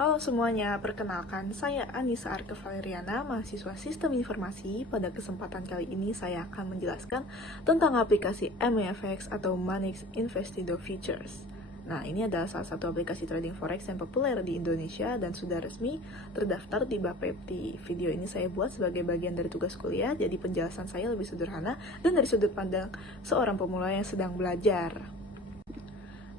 Halo semuanya, perkenalkan saya Anissa Arke Valeriana, mahasiswa Sistem Informasi. Pada kesempatan kali ini saya akan menjelaskan tentang aplikasi MEFX atau Manex Investido Features. Nah, ini adalah salah satu aplikasi trading forex yang populer di Indonesia dan sudah resmi terdaftar di Bapepti. Video ini saya buat sebagai bagian dari tugas kuliah, jadi penjelasan saya lebih sederhana dan dari sudut pandang seorang pemula yang sedang belajar.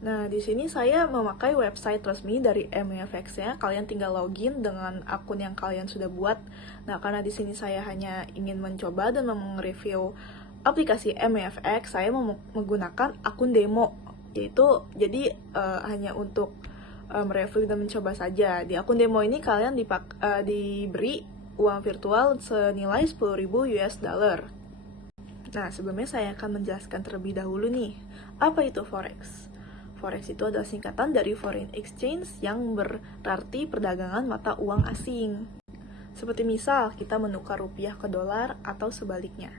Nah, di sini saya memakai website resmi dari MEFX-nya. Kalian tinggal login dengan akun yang kalian sudah buat. Nah, karena di sini saya hanya ingin mencoba dan mereview aplikasi MEFX, saya menggunakan akun demo. Jadi hanya untuk mereview dan mencoba saja. Di akun demo ini kalian diberi uang virtual senilai 10.000 US dollar. Nah, sebelumnya saya akan menjelaskan terlebih dahulu nih, apa itu forex? Forex itu adalah singkatan dari foreign exchange yang berarti perdagangan mata uang asing. Seperti misal kita menukar rupiah ke dolar atau sebaliknya.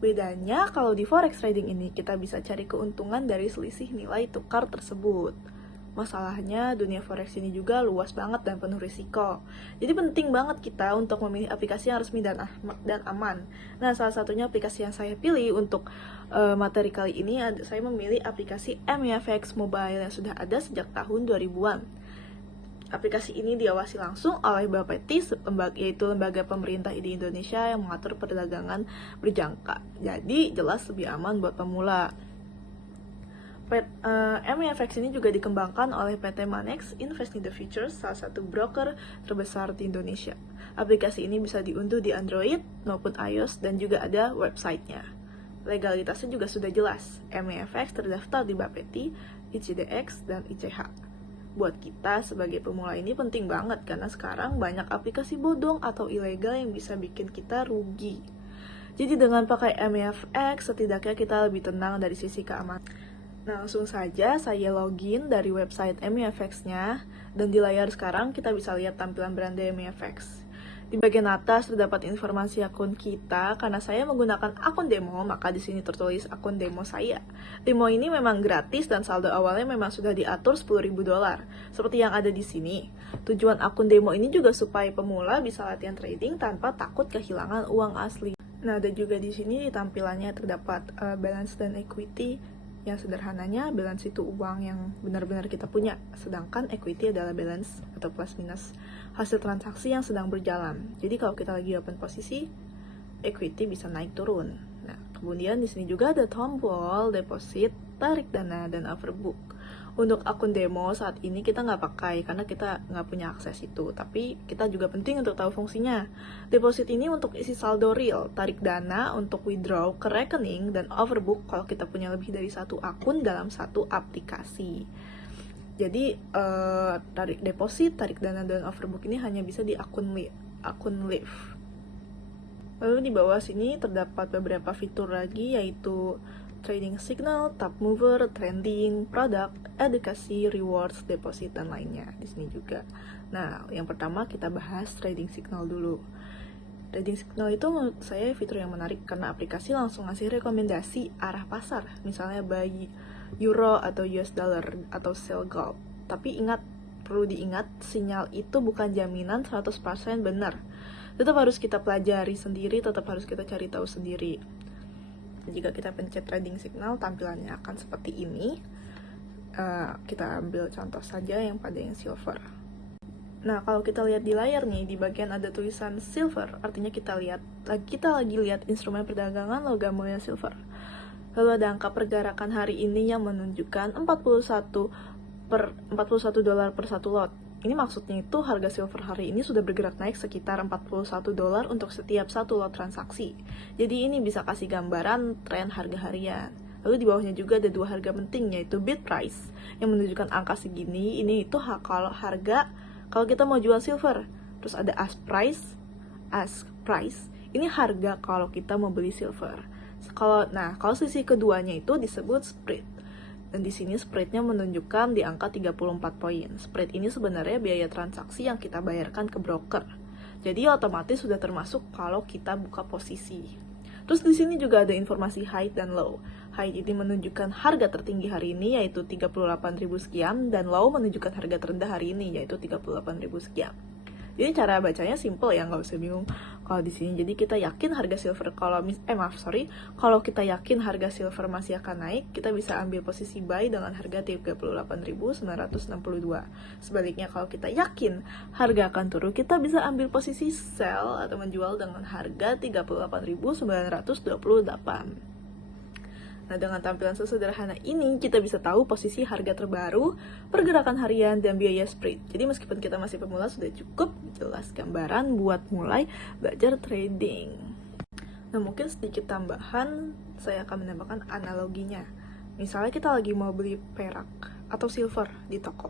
Bedanya kalau di forex trading ini kita bisa cari keuntungan dari selisih nilai tukar tersebut. Masalahnya dunia forex ini juga luas banget dan penuh risiko. Jadi penting banget kita untuk memilih aplikasi yang resmi dan aman. Nah, salah satunya aplikasi yang saya pilih untuk materi kali ini, saya memilih aplikasi MEFX Mobile yang sudah ada sejak tahun 2000-an. Aplikasi ini diawasi langsung oleh Bapepti, yaitu lembaga pemerintah di Indonesia yang mengatur perdagangan berjangka. Jadi jelas lebih aman buat pemula. MEFX ini juga dikembangkan oleh PT Manex Investido Features, salah satu broker terbesar di Indonesia. Aplikasi ini bisa diunduh di Android maupun iOS dan juga ada websitenya. Legalitasnya juga sudah jelas. MEFX terdaftar di Bapepti, ICDX, dan ICH. Buat kita sebagai pemula ini penting banget karena sekarang banyak aplikasi bodong atau ilegal yang bisa bikin kita rugi. Jadi dengan pakai MEFX, setidaknya kita lebih tenang dari sisi keamanan. Nah, langsung saja saya login dari website MEFX-nya, dan di layar sekarang kita bisa lihat tampilan beranda MEFX. Di bagian atas terdapat informasi akun kita. Karena saya menggunakan akun demo, maka di sini tertulis akun demo saya. Demo ini memang gratis dan saldo awalnya memang sudah diatur 10.000 dolar, seperti yang ada di sini. Tujuan akun demo ini juga supaya pemula bisa latihan trading tanpa takut kehilangan uang asli. Nah, ada juga di sini tampilannya terdapat balance dan equity. Yang sederhananya, balance itu uang yang benar-benar kita punya, sedangkan equity adalah balance atau plus minus hasil transaksi yang sedang berjalan. Jadi kalau kita lagi open posisi, equity bisa naik turun. Nah, kemudian di sini juga ada tombol deposit, tarik dana, dan overbook. Untuk akun demo saat ini kita nggak pakai karena kita nggak punya akses itu, tapi kita juga penting untuk tahu fungsinya. Deposit ini untuk isi saldo real, tarik dana untuk withdraw ke rekening, dan overbook kalau kita punya lebih dari satu akun dalam satu aplikasi. Jadi tarik deposit, tarik dana, dan overbook ini hanya bisa di akun live. Lalu di bawah sini terdapat beberapa fitur lagi, yaitu trading signal, top mover, trending, product, edukasi, rewards, deposit, dan lainnya di sini juga. Nah, yang pertama kita bahas trading signal dulu. Trading signal itu menurut saya fitur yang menarik karena aplikasi langsung ngasih rekomendasi arah pasar, misalnya buy euro atau US dollar atau sell gold. Tapi perlu diingat, sinyal itu bukan jaminan 100% benar. Tetap harus kita pelajari sendiri, tetap harus kita cari tahu sendiri. Jika kita pencet trading signal, tampilannya akan seperti ini. Kita ambil contoh saja yang pada yang silver. Nah, kalau kita lihat di layar nih, di bagian ada tulisan silver, artinya kita lagi lihat instrumen perdagangan logam mulia silver. Lalu ada angka pergerakan hari ini yang menunjukkan 41 dolar per satu lot. Ini maksudnya itu harga silver hari ini sudah bergerak naik sekitar 41 dolar untuk setiap satu lot transaksi. Jadi ini bisa kasih gambaran tren harga harian. Lalu di bawahnya juga ada dua harga penting, yaitu bid price yang menunjukkan angka segini. Ini itu kalau kita mau jual silver. Terus ada ask price. Ini harga kalau kita mau beli silver. Kalau sisi keduanya itu disebut spread. Dan di sini spreadnya menunjukkan di angka 34 poin. Spread ini sebenarnya biaya transaksi yang kita bayarkan ke broker. Jadi otomatis sudah termasuk kalau kita buka posisi. Terus di sini juga ada informasi high dan low. High ini menunjukkan harga tertinggi hari ini yaitu 38.000 sekian, dan low menunjukkan harga terendah hari ini yaitu 38.000 sekian. Jadi cara bacanya simple ya, nggak usah bingung kalau di sini. Jadi kita yakin harga silver kalau kita yakin harga silver masih akan naik, kita bisa ambil posisi buy dengan harga 38.962. Sebaliknya kalau kita yakin harga akan turun, kita bisa ambil posisi sell atau menjual dengan harga 38.928. Nah, dengan tampilan sesederhana ini, kita bisa tahu posisi harga terbaru, pergerakan harian, dan biaya spread. Jadi meskipun kita masih pemula, sudah cukup jelas gambaran buat mulai belajar trading. Nah, mungkin sedikit tambahan, saya akan menambahkan analoginya. Misalnya kita lagi mau beli perak atau silver di toko.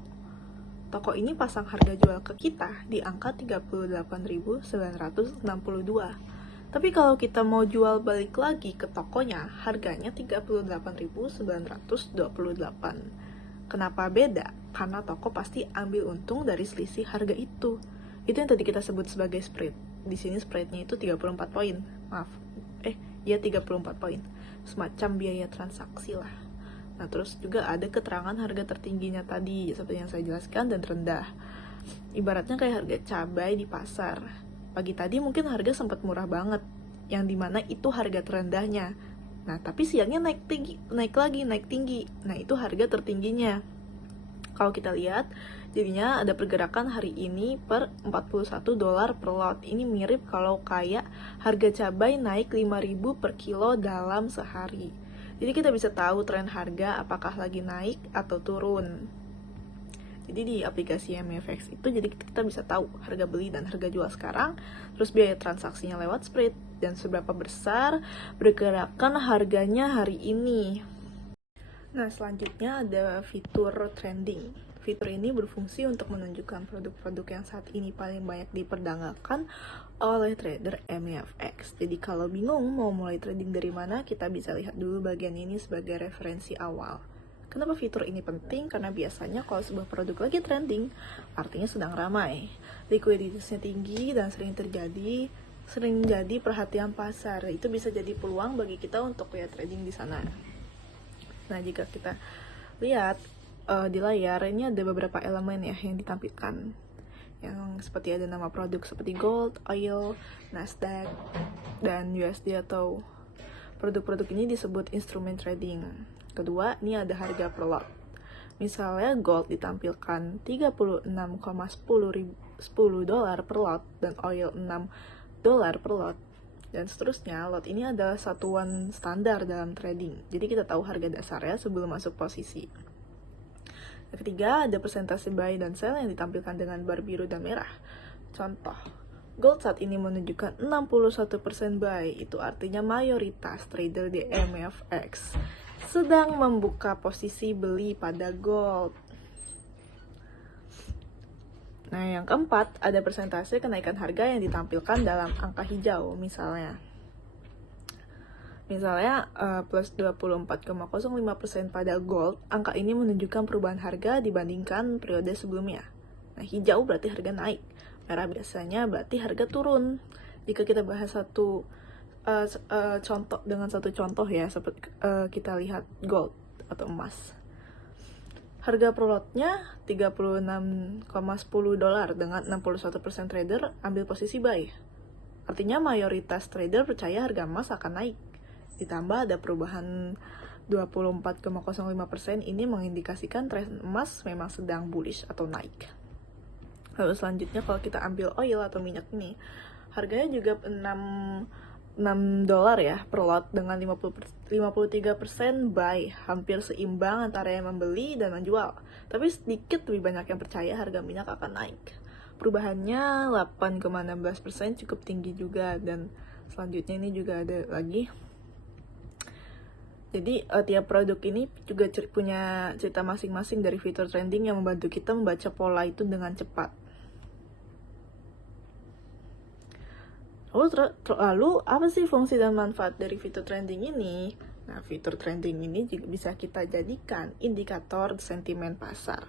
Toko ini pasang harga jual ke kita di angka 38.962. Tapi kalau kita mau jual balik lagi ke tokonya, harganya 38.928. Kenapa beda? Karena toko pasti ambil untung dari selisih harga itu. Itu yang tadi kita sebut sebagai spread. Di sini spreadnya itu 34 poin. 34 poin. Semacam biaya transaksi lah. Nah, terus juga ada keterangan harga tertingginya tadi, seperti yang saya jelaskan, dan terendah. Ibaratnya kayak harga cabai di pasar. Pagi tadi mungkin harga sempat murah banget, yang dimana itu harga terendahnya. Nah, tapi siangnya naik tinggi. Nah, itu harga tertingginya. Kalau kita lihat, jadinya ada pergerakan hari ini per $41 per lot. Ini mirip kalau kayak harga cabai naik 5.000 per kilo dalam sehari. Jadi kita bisa tahu tren harga apakah lagi naik atau turun. Jadi di aplikasi MFX itu jadi kita bisa tahu harga beli dan harga jual sekarang, terus biaya transaksinya lewat spread, dan seberapa besar pergerakan harganya hari ini. Nah, selanjutnya ada fitur trending. Fitur ini berfungsi untuk menunjukkan produk-produk yang saat ini paling banyak diperdagangkan oleh trader MFX. Jadi kalau bingung mau mulai trading dari mana, kita bisa lihat dulu bagian ini sebagai referensi awal. Kenapa fitur ini penting? Karena biasanya kalau sebuah produk lagi trending, artinya sedang ramai. Likuiditasnya tinggi dan sering jadi perhatian pasar. Itu bisa jadi peluang bagi kita untuk lihat trading di sana. Nah, jika kita lihat di layar, ini ada beberapa elemen ya yang ditampilkan. Yang seperti ada nama produk seperti gold, oil, Nasdaq, dan USD atau produk-produk ini disebut instrumen trading. Kedua, ini ada harga per lot. Misalnya gold ditampilkan $36,10 per lot dan oil $6 per lot. Dan seterusnya, lot ini adalah satuan standar dalam trading. Jadi kita tahu harga dasarnya sebelum masuk posisi. Yang ketiga, ada persentase buy dan sell yang ditampilkan dengan bar biru dan merah. Contoh, gold saat ini menunjukkan 61% buy, itu artinya mayoritas trader di MFX sedang membuka posisi beli pada gold. Nah, yang keempat, ada persentase kenaikan harga yang ditampilkan dalam angka hijau, misalnya plus 24,05% pada gold. Angka ini menunjukkan perubahan harga dibandingkan periode sebelumnya. Nah, hijau berarti harga naik, merah biasanya berarti harga turun. Jika kita bahas satu contoh ya, seperti kita lihat gold atau emas. Harga per lotnya $36,10 dengan 61% trader ambil posisi buy. Artinya mayoritas trader percaya harga emas akan naik. Ditambah ada perubahan 24,05%, ini mengindikasikan tren emas memang sedang bullish atau naik. Lalu selanjutnya kalau kita ambil oil atau minyak ini, harganya juga $6 ya per lot dengan 53% buy, hampir seimbang antara yang membeli dan menjual. Tapi sedikit lebih banyak yang percaya harga minyak akan naik. Perubahannya 8,16%, cukup tinggi juga. Dan selanjutnya ini juga ada lagi. Jadi tiap produk ini juga punya cerita masing-masing dari fitur trending yang membantu kita membaca pola itu dengan cepat. Lalu apa sih fungsi dan manfaat dari fitur trending ini? Nah, fitur trending ini juga bisa kita jadikan indikator sentimen pasar.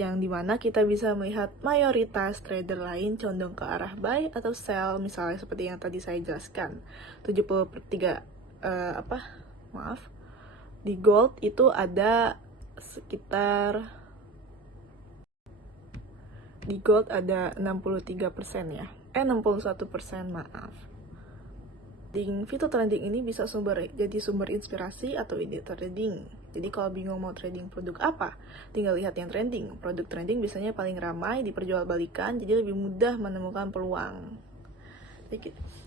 yang dimana kita bisa melihat mayoritas trader lain condong ke arah buy atau sell, misalnya seperti yang tadi saya jelaskan. 70/3 di gold itu ada sekitar 63% ya. 61%, maaf. Fitur trading ini bisa jadi sumber inspirasi atau ide trading. Jadi kalau bingung mau trading produk apa, tinggal lihat yang trending. Produk trending biasanya paling ramai diperjualbelikan, jadi lebih mudah menemukan peluang.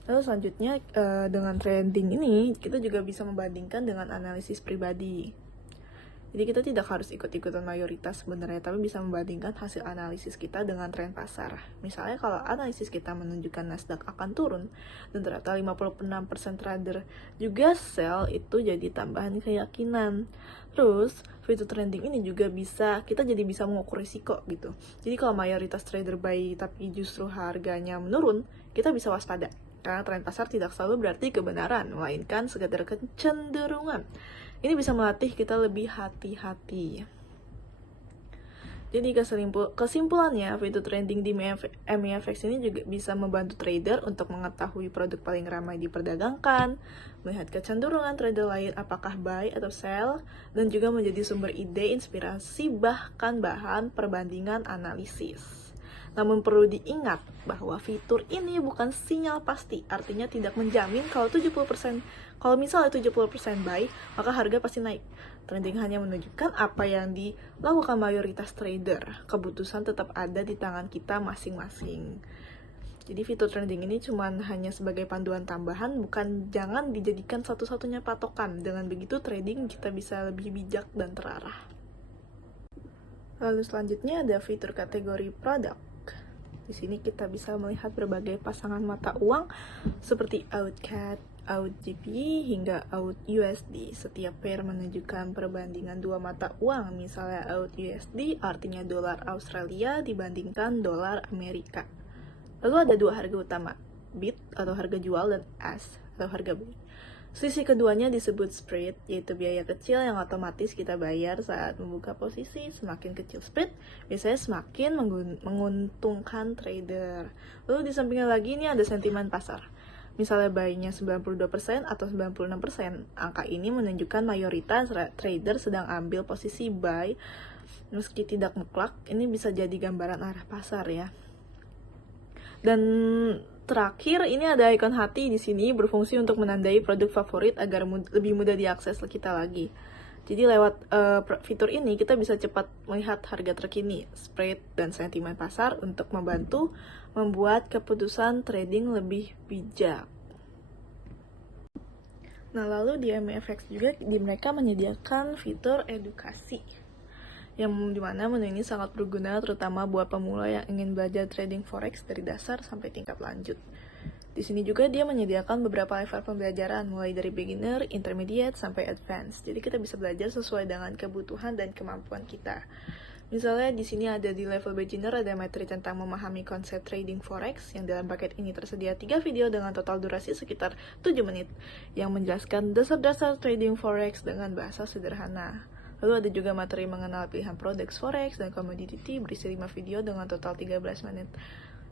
Lalu selanjutnya, dengan trending ini, kita juga bisa membandingkan dengan analisis pribadi. Jadi kita tidak harus ikut-ikutan mayoritas sebenarnya, tapi bisa membandingkan hasil analisis kita dengan tren pasar. Misalnya kalau analisis kita menunjukkan Nasdaq akan turun, dan ternyata 56% trader juga sell, itu jadi tambahan keyakinan. Terus, fitur trending ini juga kita jadi bisa mengukur risiko gitu. Jadi kalau mayoritas trader buy tapi justru harganya menurun, kita bisa waspada. Karena tren pasar tidak selalu berarti kebenaran, melainkan sekedar kecenderungan. Ini bisa melatih kita lebih hati-hati. Jadi kesimpulannya, fitur trending di MEFX ini juga bisa membantu trader untuk mengetahui produk paling ramai diperdagangkan, melihat kecenderungan trader lain apakah buy atau sell, dan juga menjadi sumber ide, inspirasi, bahkan bahan perbandingan analisis. Namun perlu diingat bahwa fitur ini bukan sinyal pasti, artinya tidak menjamin kalau misalnya 70% buy, maka harga pasti naik. Trending hanya menunjukkan apa yang dilakukan mayoritas trader. Keputusan tetap ada di tangan kita masing-masing. Jadi fitur trending ini hanya sebagai panduan tambahan, jangan dijadikan satu-satunya patokan. Dengan begitu trading kita bisa lebih bijak dan terarah. Lalu selanjutnya ada fitur kategori produk. Di sini kita bisa melihat berbagai pasangan mata uang seperti AUD-CAD, AUD-GP, hingga AUD-USD. Setiap pair menunjukkan perbandingan dua mata uang, misalnya AUD-USD artinya dolar Australia dibandingkan dolar Amerika. Lalu ada dua harga utama, bid atau harga jual dan ask atau harga beli. Sisi keduanya disebut spread, yaitu biaya kecil yang otomatis kita bayar saat membuka posisi. Semakin kecil spread, biasanya semakin menguntungkan trader. Lalu di sampingnya lagi ini ada sentimen pasar. Misalnya buy-nya 92% atau 96%, angka ini menunjukkan mayoritas trader sedang ambil posisi buy. Meski tidak mutlak, ini bisa jadi gambaran arah pasar ya. Dan terakhir, ini ada ikon hati di sini berfungsi untuk menandai produk favorit agar lebih mudah diakses kita lagi. Jadi lewat fitur ini kita bisa cepat melihat harga terkini, spread, dan sentimen pasar untuk membantu membuat keputusan trading lebih bijak. Nah, lalu di MEFX juga mereka menyediakan fitur edukasi, yang dimana menu ini sangat berguna terutama buat pemula yang ingin belajar trading forex dari dasar sampai tingkat lanjut. Di sini juga dia menyediakan beberapa level pembelajaran mulai dari beginner, intermediate, sampai advance. Jadi kita bisa belajar sesuai dengan kebutuhan dan kemampuan kita. Misalnya di sini ada di level beginner ada materi tentang memahami konsep trading forex, yang dalam paket ini tersedia 3 video dengan total durasi sekitar 7 menit yang menjelaskan dasar-dasar trading forex dengan bahasa sederhana. Lalu ada juga materi mengenal pilihan produk forex dan commodity berisi 5 video dengan total 13 menit.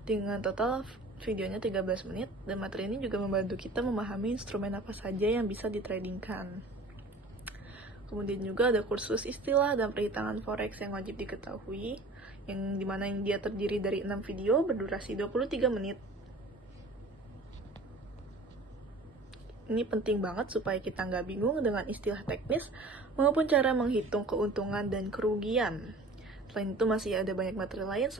Dengan total videonya 13 menit, dan materi ini juga membantu kita memahami instrumen apa saja yang bisa ditradingkan. Kemudian juga ada kursus istilah dan perhitungan forex yang wajib diketahui, yang dimana dia terdiri dari 6 video berdurasi 23 menit. Ini penting banget supaya kita nggak bingung dengan istilah teknis maupun cara menghitung keuntungan dan kerugian. Selain itu masih ada banyak materi lain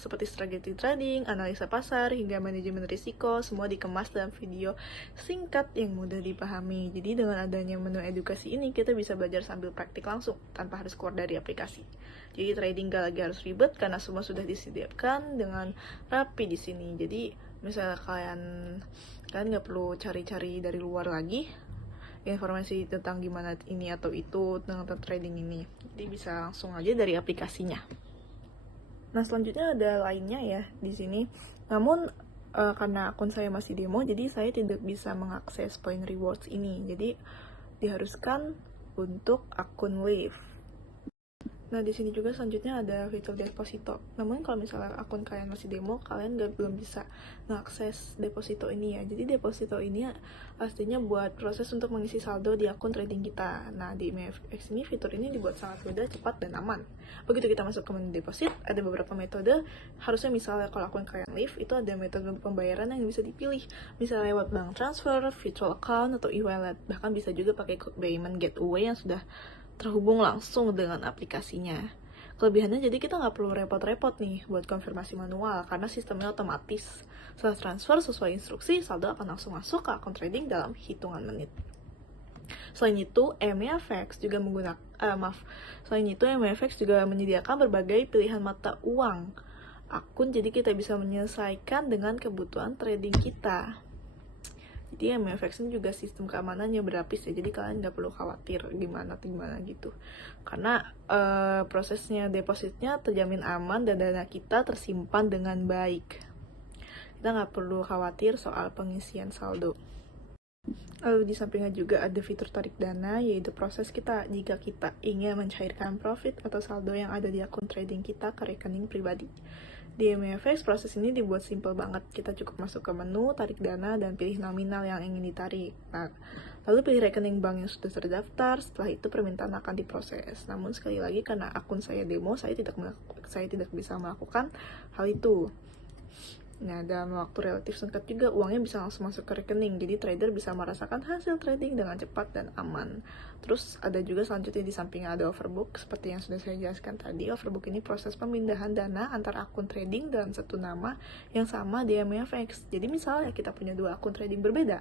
seperti strategi trading, analisa pasar, hingga manajemen risiko, semua dikemas dalam video singkat yang mudah dipahami. Jadi dengan adanya menu edukasi ini, kita bisa belajar sambil praktik langsung, tanpa harus keluar dari aplikasi. Jadi trading gak lagi harus ribet, karena semua sudah disediakan dengan rapi di sini. Jadi misalnya kalian nggak perlu cari-cari dari luar lagi informasi tentang gimana ini atau itu tentang trading ini, jadi bisa langsung aja dari aplikasinya. Nah, selanjutnya ada lainnya ya di sini, namun karena akun saya masih demo, jadi saya tidak bisa mengakses point rewards ini, jadi diharuskan untuk akun Wave. Nah, di sini juga selanjutnya ada fitur deposito. Namun kalau misalnya akun kalian masih demo, kalian belum bisa mengakses deposito ini ya. Jadi deposito ini pastinya buat proses untuk mengisi saldo di akun trading kita. Nah, di MFX ini fitur ini dibuat sangat mudah, cepat, dan aman. Begitu kita masuk ke menu deposit, ada beberapa metode. Harusnya misalnya kalau akun kalian live, itu ada metode pembayaran yang bisa dipilih. Misalnya lewat bank transfer, virtual account, atau e-wallet. Bahkan bisa juga pakai payment gateway yang sudah terhubung langsung dengan aplikasinya. Kelebihannya jadi kita nggak perlu repot-repot nih buat konfirmasi manual karena sistemnya otomatis. Setelah transfer sesuai instruksi, saldo akan langsung masuk ke akun trading dalam hitungan menit. Selain itu, MFX juga menyediakan berbagai pilihan mata uang akun, jadi kita bisa menyelesaikan dengan kebutuhan trading kita. Jadi MFX ini juga sistem keamanannya berlapis ya, jadi kalian nggak perlu khawatir gimana gitu. Karena prosesnya depositnya terjamin aman dan dana kita tersimpan dengan baik. Kita nggak perlu khawatir soal pengisian saldo. Lalu di sampingnya juga ada fitur tarik dana, yaitu proses kita jika kita ingin mencairkan profit atau saldo yang ada di akun trading kita ke rekening pribadi. Di MFX, proses ini dibuat simple banget. Kita cukup masuk ke menu, tarik dana, dan pilih nominal yang ingin ditarik. Nah, lalu pilih rekening bank yang sudah terdaftar, setelah itu permintaan akan diproses. Namun sekali lagi, karena akun saya demo, saya tidak bisa melakukan hal itu. Nah, dalam waktu relatif singkat juga uangnya bisa langsung masuk ke rekening, jadi trader bisa merasakan hasil trading dengan cepat dan aman. Terus ada juga selanjutnya di sampingnya ada overbook, seperti yang sudah saya jelaskan tadi. Overbook ini proses pemindahan dana antara akun trading dalam satu nama yang sama di MFX. Jadi misalnya kita punya dua akun trading berbeda,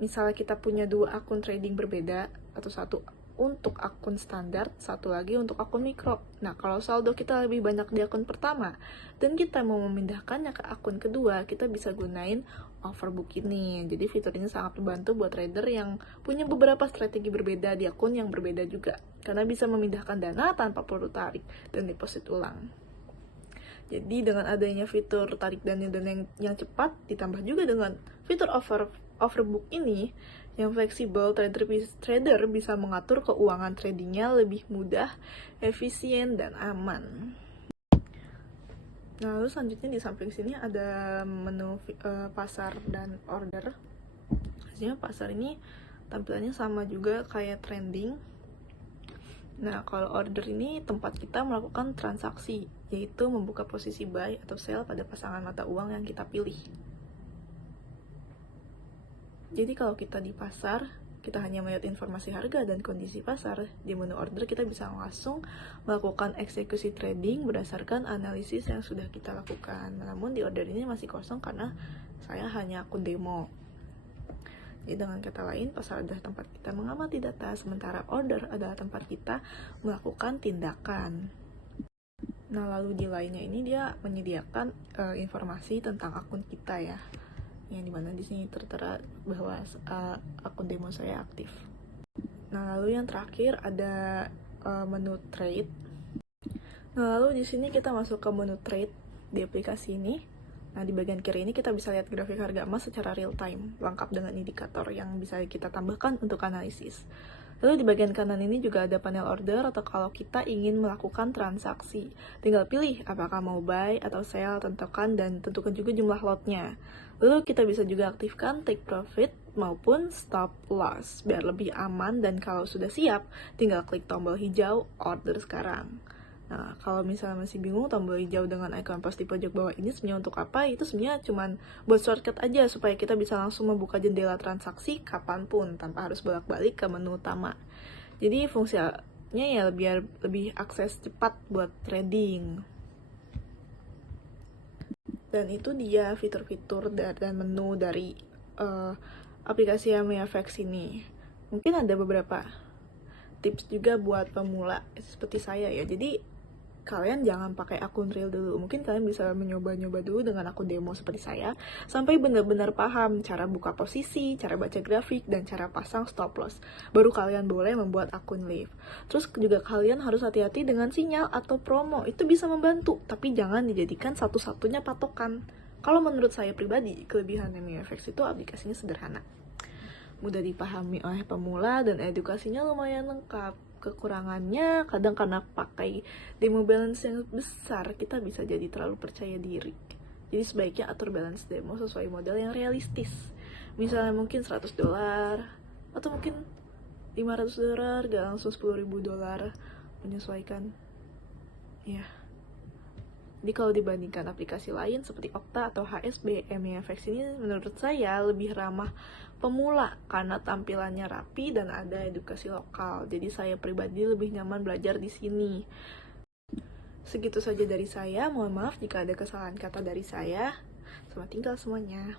misalnya kita punya dua akun trading berbeda, atau satu untuk akun standar, satu lagi untuk akun mikro. Nah, kalau saldo kita lebih banyak di akun pertama dan kita mau memindahkannya ke akun kedua, kita bisa gunain overbook ini. Jadi fitur ini sangat membantu buat trader yang punya beberapa strategi berbeda di akun yang berbeda juga, karena bisa memindahkan dana tanpa perlu tarik dan deposit ulang. Jadi dengan adanya fitur tarik dana dan yang cepat, ditambah juga dengan fitur overbook ini yang fleksibel, trader bisa mengatur keuangan tradingnya lebih mudah, efisien, dan aman. Nah, lalu selanjutnya di samping sini ada menu pasar dan order. Hasilnya pasar ini tampilannya sama juga kayak trending. Nah, kalau order ini tempat kita melakukan transaksi, yaitu membuka posisi buy atau sell pada pasangan mata uang yang kita pilih. Jadi kalau kita di pasar, kita hanya melihat informasi harga dan kondisi pasar. Di menu order kita bisa langsung melakukan eksekusi trading berdasarkan analisis yang sudah kita lakukan. Namun di order ini masih kosong karena saya hanya akun demo. Jadi dengan kata lain, pasar adalah tempat kita mengamati data, sementara order adalah tempat kita melakukan tindakan. Nah, lalu di lainnya ini dia menyediakan informasi tentang akun kita ya, yang dimana di sini tertera bahwa akun demo saya aktif. Nah, lalu yang terakhir ada menu trade. Nah, lalu di sini kita masuk ke menu trade di aplikasi ini. Nah, di bagian kiri ini kita bisa lihat grafik harga emas secara real time, lengkap dengan indikator yang bisa kita tambahkan untuk analisis. Lalu di bagian kanan ini juga ada panel order atau kalau kita ingin melakukan transaksi. Tinggal pilih apakah mau buy atau sell, tentukan dan tentukan juga jumlah lotnya. Lalu kita bisa juga aktifkan take profit maupun stop loss biar lebih aman, dan kalau sudah siap tinggal klik tombol hijau order sekarang. Nah, kalau misalnya masih bingung tombol hijau dengan icon plus di pojok bawah ini sebenarnya untuk apa? Itu sebenarnya cuman buat shortcut aja supaya kita bisa langsung membuka jendela transaksi kapanpun tanpa harus bolak-balik ke menu utama. Jadi fungsinya ya biar lebih akses cepat buat trading. Dan itu dia fitur-fitur dan menu dari aplikasi MFX ini. Mungkin ada beberapa tips juga buat pemula seperti saya ya. Jadi kalian jangan pakai akun real dulu. Mungkin kalian bisa mencoba-nyoba dulu dengan akun demo seperti saya, sampai benar-benar paham cara buka posisi, cara baca grafik, dan cara pasang stop loss. Baru kalian boleh membuat akun live. Terus juga kalian harus hati-hati dengan sinyal atau promo. Itu bisa membantu, tapi jangan dijadikan satu-satunya patokan. Kalau menurut saya pribadi, kelebihan MFX itu aplikasinya sederhana, mudah dipahami oleh pemula, dan edukasinya lumayan lengkap. kekurangannya kadang karena pakai demo balance yang besar kita bisa jadi terlalu percaya diri. Jadi sebaiknya atur balance demo sesuai model yang realistis. Misalnya mungkin $100 atau mungkin $500, gak langsung $10.000, menyesuaikan. Ya. Jadi kalau dibandingkan aplikasi lain seperti Okta atau HSBM FX ini menurut saya lebih ramah pemula karena tampilannya rapi dan ada edukasi lokal. Jadi saya pribadi lebih nyaman belajar di sini. Segitu saja dari saya. Mohon maaf jika ada kesalahan kata dari saya. Selamat tinggal semuanya.